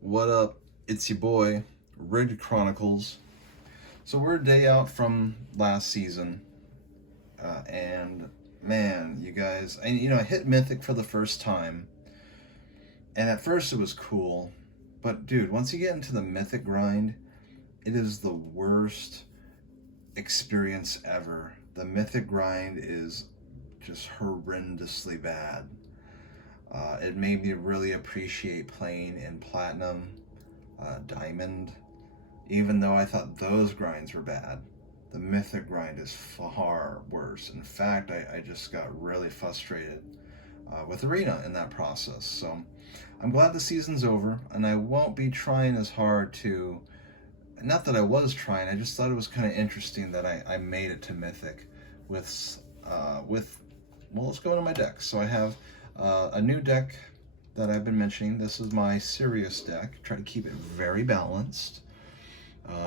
What up? It's your boy, Chronicles. So we're a day out from last season, and man, you guys, I hit Mythic for the first time, and at first it was cool, but dude, once you get into the Mythic grind, it is the worst experience ever. The Mythic grind is just horrendously bad. It made me really appreciate playing in Platinum, Diamond, even though I thought those grinds were bad. The Mythic grind is far worse. In fact, I just got really frustrated with Arena in that process. So I'm glad the season's over, and I won't be trying as hard to... Not that I was trying, I just thought it was kind of interesting that I made it to Mythic with well, let's go into my deck. So I have a new deck that I've been mentioning. This is my Sirius deck. Try to keep it very balanced.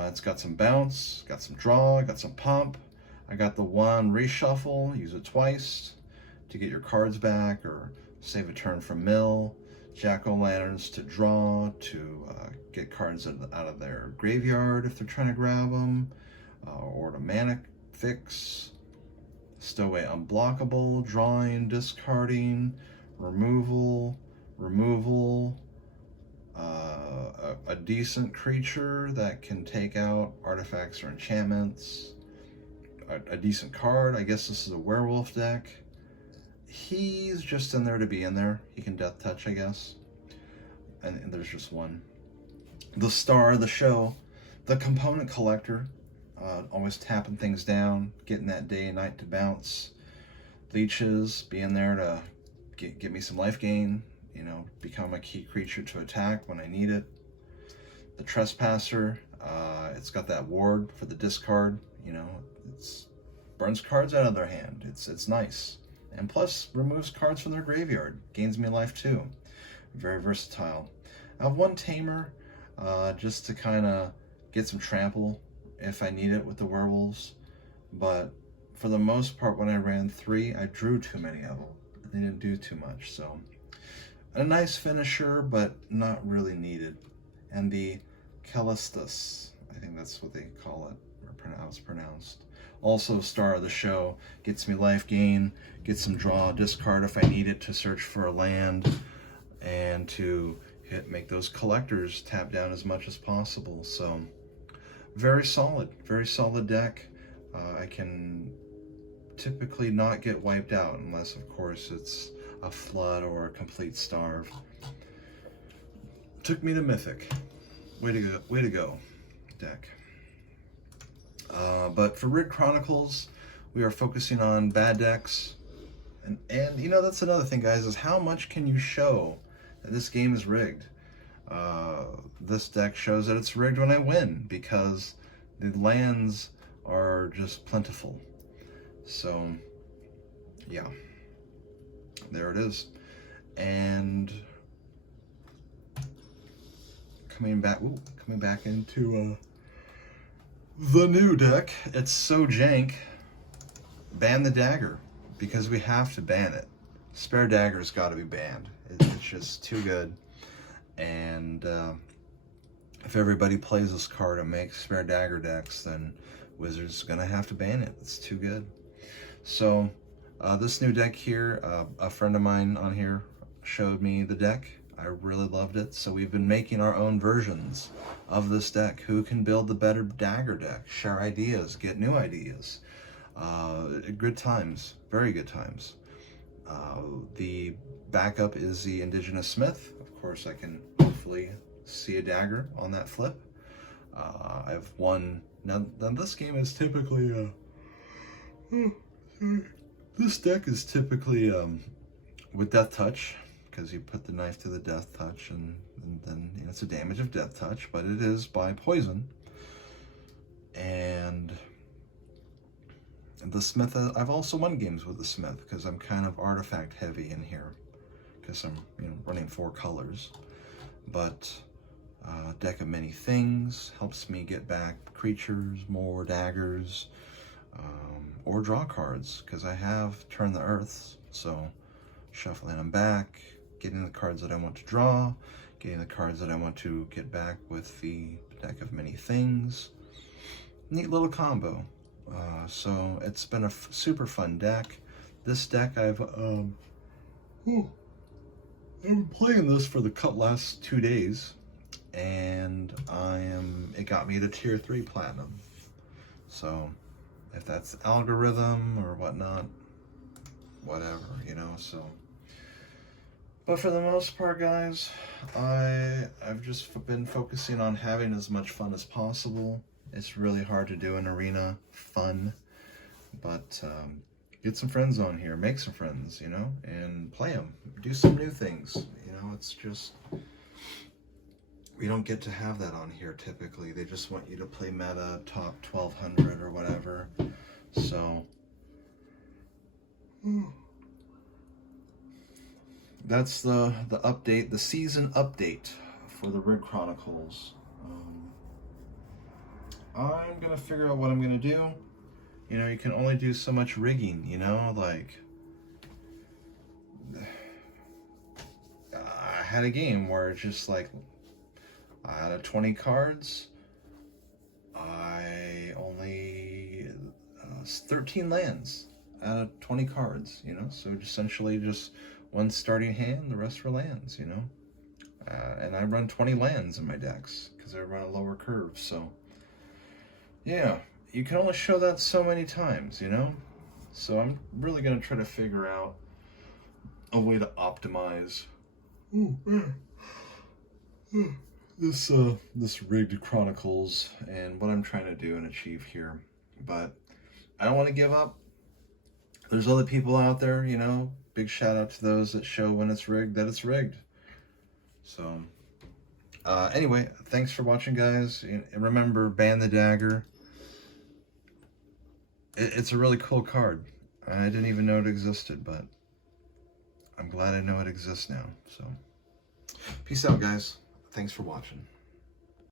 It's got some bounce, got some draw, got some pump. I got the one reshuffle, use it twice to get your cards back or save a turn from mill. Jack-o'-lanterns to draw, to get cards out of their graveyard if they're trying to grab them, or to mana fix. Stowaway unblockable, drawing, discarding, removal, a decent creature that can take out artifacts or enchantments, a decent card. I guess this is a werewolf deck. He's just in there to be in there. He can death touch, I guess. And there's just one. The star of the show, the component collector. Always tapping things down, getting that day and night to bounce. Leeches, being there to get me some life gain, become a key creature to attack when I need it. The trespasser, it's got that ward for the discard, it's burns cards out of their hand. It's nice. And plus removes cards from their graveyard. Gains me life too. Very versatile. I have one tamer, just to kind of get some trample if I need it with the werewolves, but for the most part when I ran 3, I drew too many of them. They didn't do too much, so a nice finisher, but not really needed. And the Callistus, I think that's what they call it, or how it's pronounced. Also star of the show, gets me life gain, get some draw, discard if I need it to search for a land, and to make those collectors tap down as much as possible. So very solid deck. I can typically not get wiped out unless, of course, it's a flood or a complete starve. Took me to Mythic. Way to go, deck. But for Rid Chronicles, we are focusing on bad decks. And that's another thing, guys, is how much can you show that this game is rigged? This deck shows that it's rigged when I win because the lands are just plentiful. So yeah, there it is. And coming back into the new deck. It's so jank. Ban the dagger, because we have to ban it. Spare dagger's got to be banned. It's just too good. And if everybody plays this card and makes spare dagger decks, then Wizards gonna have to ban it. It's too good. So this new deck here, a friend of mine on here showed me the deck. I really loved it. So we've been making our own versions of this deck. Who can build the better dagger deck? Share ideas, get new ideas. Good times, very good times. The backup is the Indigenous Smith. Of course, I can hopefully see a dagger on that flip. I've won. Now this game is typically this deck is typically with Death Touch, because you put the knife to the Death Touch, and then it's a damage of Death Touch, but it is by poison. And the Smith, I've also won games with the Smith because I'm kind of artifact heavy in here, because I'm running 4 colors. But deck of many things helps me get back creatures, more daggers, or draw cards, because I have Turn the Earths, so shuffling them back, getting the cards that I want to draw, getting the cards that I want to get back with the deck of many things. Neat little combo. So it's been a super fun deck. This deck I've been playing this for the last 2 days, and it got me to tier 3 platinum. So if that's algorithm or whatnot, whatever, you know. So, but for the most part, guys, I've just been focusing on having as much fun as possible. It's really hard to do an arena fun, but get some friends on here, make some friends, you know, and play them. Do some new things, you know. It's just, we don't get to have that on here typically. They just want you to play meta, top 1200 or whatever. So that's the update, the season update for the Rig Chronicles. I'm gonna figure out what I'm gonna do. You know, you can only do so much rigging, you know, like I had a game where it's just like, out of 20 cards, I only 13 lands out of 20 cards, you know, so essentially just one starting hand, the rest were lands, you know. And I run 20 lands in my decks because I run a lower curve, so yeah, you can only show that so many times, you know. So I'm really gonna try to figure out a way to optimize this rigged Chronicles and what I'm trying to do and achieve here. But I don't want to give up. There's other people out there, you know. Big shout out to those that show when it's rigged that it's rigged. So anyway, thanks for watching, guys. And remember, ban the dagger. It's a really cool card. I didn't even know it existed, but I'm glad I know it exists now. So peace out, guys. Thanks for watching.